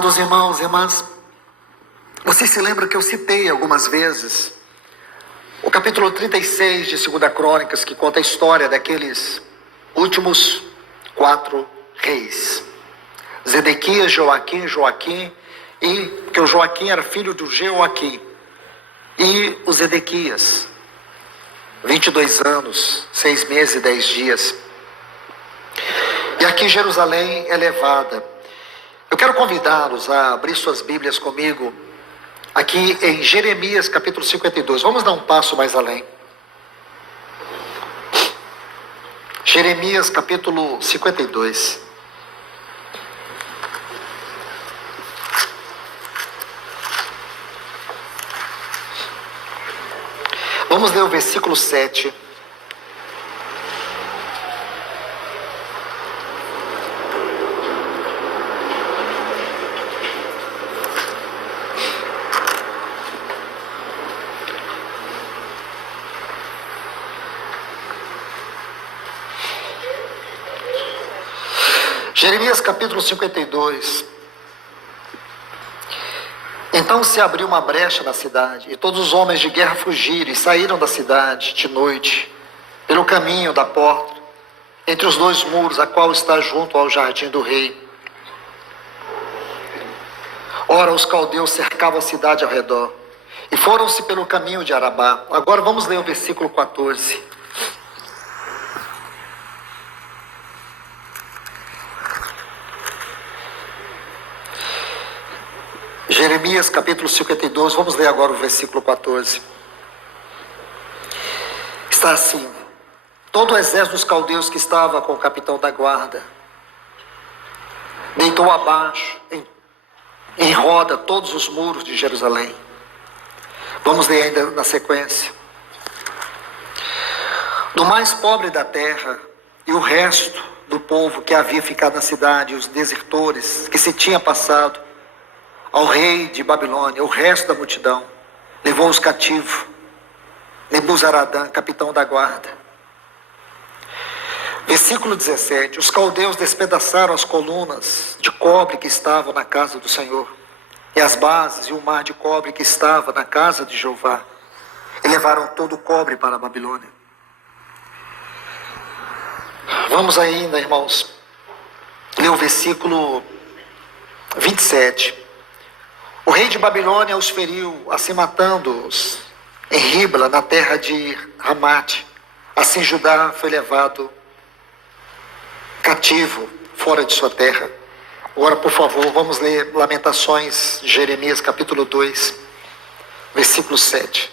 Dos irmãos e irmãs, vocês se lembram que eu citei algumas vezes o capítulo 36 de 2 Crônicas, que conta a história daqueles últimos 4 reis: Zedequias, Joaquim, e que o Joaquim era filho do Jeoaquim, e o Zedequias, 22 anos, 6 meses e 10 dias. E aqui Jerusalém é levada. Eu quero convidá-los a abrir suas Bíblias comigo, aqui em Jeremias capítulo 52. Vamos dar um passo mais além. Jeremias capítulo 52. Vamos ler o versículo 7. Jeremias capítulo 52. Então se abriu uma brecha na cidade, e todos os homens de guerra fugiram e saíram da cidade de noite, pelo caminho da porta, entre os 2 muros, a qual está junto ao jardim do rei. Ora, os caldeus cercavam a cidade ao redor, e foram-se pelo caminho de Arabá. Agora vamos ler o versículo 14. Jeremias capítulo 52, vamos ler agora o versículo 14. Está assim: todo o exército dos caldeus que estava com o capitão da guarda deitou abaixo, em roda, todos os muros de Jerusalém. Vamos ler ainda na sequência. Do mais pobre da terra e o resto do povo que havia ficado na cidade, os desertores que se tinha passado ao rei de Babilônia, o resto da multidão, levou-os cativos. Nebuzaradã, capitão da guarda. Versículo 17. Os caldeus despedaçaram as colunas de cobre que estavam na casa do Senhor, e as bases e o mar de cobre que estava na casa de Jeová, e levaram todo o cobre para a Babilônia. Vamos ainda, irmãos, ler o versículo 27. O rei de Babilônia os feriu, assim matando-os em Ribla, na terra de Ramate. Assim Judá foi levado cativo fora de sua terra. Agora, por favor, vamos ler Lamentações, Jeremias capítulo 2, versículo 7.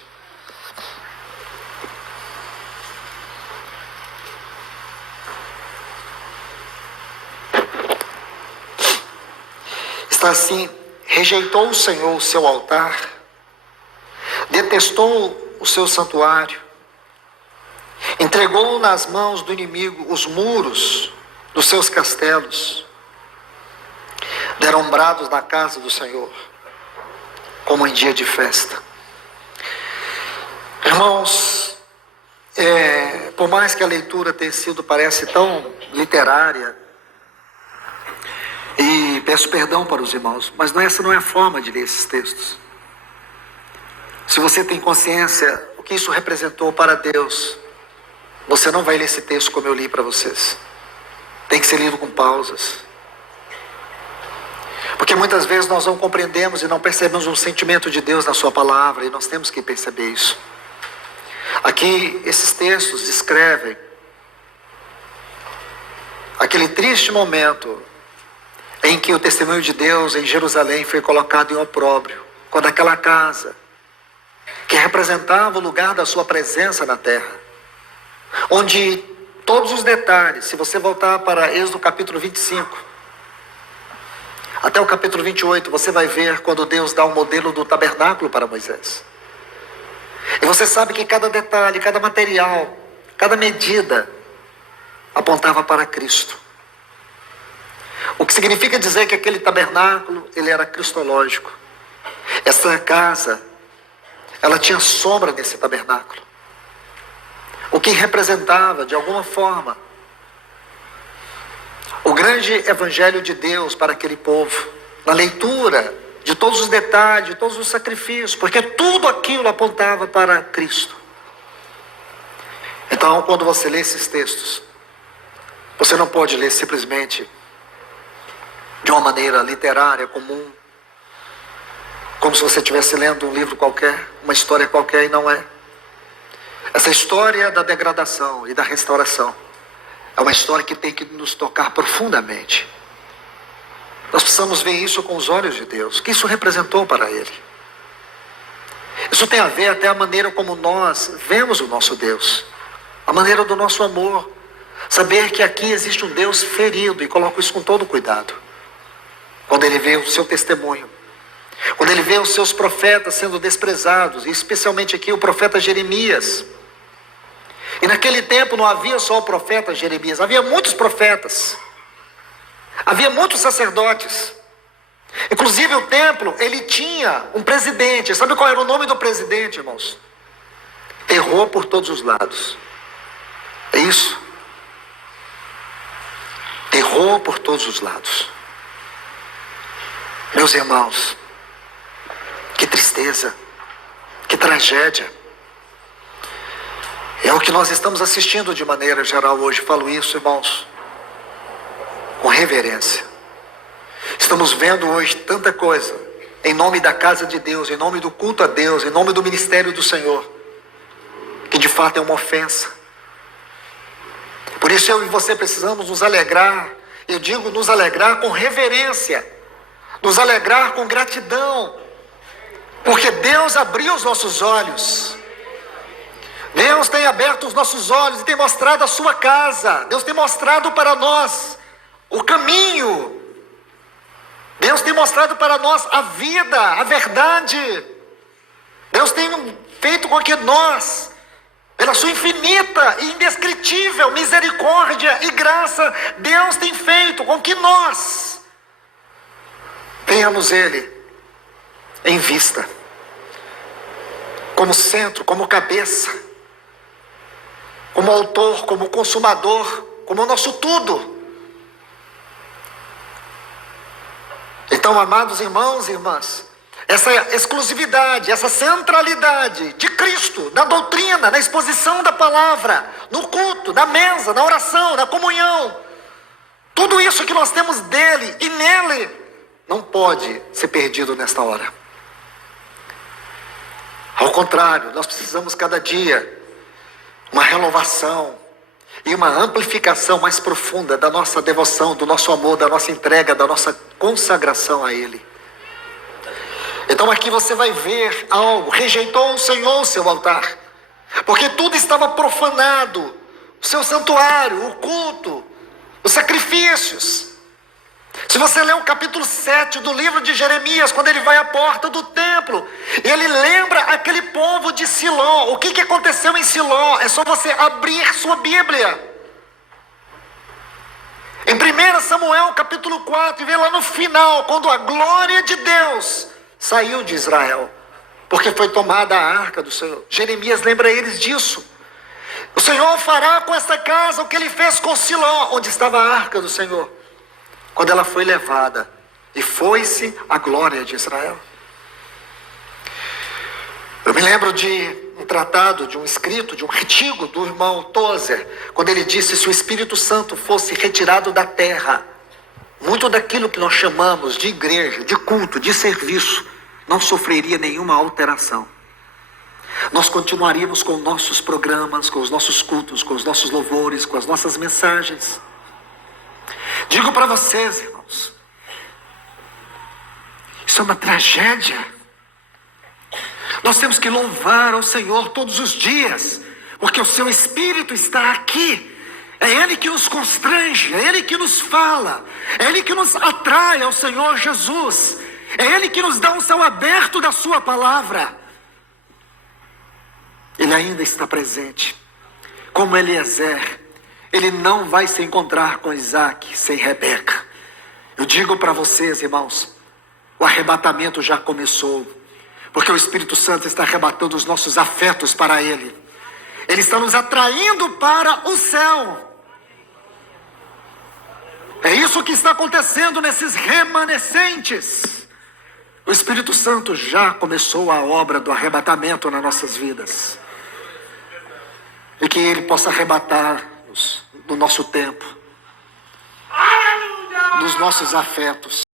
Está assim: rejeitou o Senhor o seu altar, detestou o seu santuário, entregou nas mãos do inimigo os muros dos seus castelos, deram brados na casa do Senhor, como em dia de festa. Irmãos, por mais que a leitura tenha sido, parece tão literária, e peço perdão para os irmãos, mas essa não é a forma de ler esses textos. Se você tem consciência o que isso representou para Deus, você não vai ler esse texto como eu li para vocês. Tem que ser lido com pausas. Porque muitas vezes nós não compreendemos e não percebemos o sentimento de Deus na sua palavra, e nós temos que perceber isso. Aqui esses textos descrevem aquele triste momento em que o testemunho de Deus em Jerusalém foi colocado em opróbrio, quando aquela casa, que representava o lugar da sua presença na terra, onde todos os detalhes, se você voltar para Êxodo capítulo 25, até o capítulo 28, você vai ver quando Deus dá um modelo do tabernáculo para Moisés. E você sabe que cada detalhe, cada material, cada medida apontava para Cristo. O que significa dizer que aquele tabernáculo, ele era cristológico. Essa casa, ela tinha sombra nesse tabernáculo. O que representava, de alguma forma, o grande evangelho de Deus para aquele povo, na leitura de todos os detalhes, de todos os sacrifícios, porque tudo aquilo apontava para Cristo. Então, quando você lê esses textos, você não pode ler simplesmente de uma maneira literária, comum, como se você estivesse lendo um livro qualquer, uma história qualquer, e não é. Essa história da degradação e da restauração é uma história que tem que nos tocar profundamente. Nós precisamos ver isso com os olhos de Deus, o que isso representou para Ele. Isso tem a ver até a maneira como nós vemos o nosso Deus, a maneira do nosso amor. Saber que aqui existe um Deus ferido, e coloco isso com todo cuidado. Quando Ele vê o seu testemunho, quando Ele vê os seus profetas sendo desprezados, e especialmente aqui o profeta Jeremias. E naquele tempo não havia só o profeta Jeremias, havia muitos profetas, havia muitos sacerdotes. Inclusive o templo, ele tinha um presidente. Sabe qual era o nome do presidente, irmãos? Terror por todos os lados. É isso. Terror por todos os lados. Meus irmãos, que tristeza, que tragédia. É o que nós estamos assistindo de maneira geral hoje. Falo isso, irmãos, com reverência. Estamos vendo hoje tanta coisa em nome da casa de Deus, em nome do culto a Deus, em nome do ministério do Senhor, que de fato é uma ofensa. Por isso eu e você precisamos nos alegrar. Eu digo nos alegrar com reverência, nos alegrar com gratidão, porque Deus abriu os nossos olhos. Deus tem aberto os nossos olhos e tem mostrado a sua casa. Deus tem mostrado para nós o caminho. Deus tem mostrado para nós a vida, a verdade. Deus tem feito com que nós, pela sua infinita e indescritível misericórdia e graça, Deus tem feito com que nós tenhamos Ele em vista, como centro, como cabeça, como autor, como consumador, como o nosso tudo. Então, amados irmãos e irmãs, essa exclusividade, essa centralidade de Cristo, na doutrina, na exposição da palavra, no culto, na mesa, na oração, na comunhão, tudo isso que nós temos dele e nele, não pode ser perdido nesta hora. Ao contrário, nós precisamos cada dia uma renovação e uma amplificação mais profunda da nossa devoção, do nosso amor, da nossa entrega, da nossa consagração a Ele. Então aqui você vai ver algo. Rejeitou o Senhor o seu altar, porque tudo estava profanado. O seu santuário, o culto, os sacrifícios. Se você ler o capítulo 7 do livro de Jeremias, quando ele vai à porta do templo, ele lembra aquele povo de Siló. O que aconteceu em Siló? É só você abrir sua Bíblia. Em 1 Samuel capítulo 4, e vê lá no final, quando a glória de Deus saiu de Israel, porque foi tomada a arca do Senhor. Jeremias lembra eles disso. O Senhor fará com esta casa o que ele fez com Siló, onde estava a arca do Senhor, quando ela foi levada, e foi-se a glória de Israel. Eu me lembro de um tratado, de um escrito, de um artigo do irmão Tozer, quando ele disse: se o Espírito Santo fosse retirado da terra, muito daquilo que nós chamamos de igreja, de culto, de serviço, não sofreria nenhuma alteração. Nós continuaríamos com nossos programas, com os nossos cultos, com os nossos louvores, com as nossas mensagens. Digo para vocês, irmãos, isso é uma tragédia. Nós temos que louvar ao Senhor todos os dias, porque o seu Espírito está aqui. É Ele que nos constrange, é Ele que nos fala, é Ele que nos atrai ao Senhor Jesus, é Ele que nos dá um céu aberto da sua palavra. Ele ainda está presente, como Eliezer. Ele não vai se encontrar com Isaac sem Rebeca. Eu digo para vocês, irmãos, o arrebatamento já começou, porque o Espírito Santo está arrebatando os nossos afetos para Ele. Ele está nos atraindo para o céu. É isso que está acontecendo nesses remanescentes. O Espírito Santo já começou a obra do arrebatamento nas nossas vidas. E que Ele possa arrebatar-nos no nosso tempo, nos nossos afetos.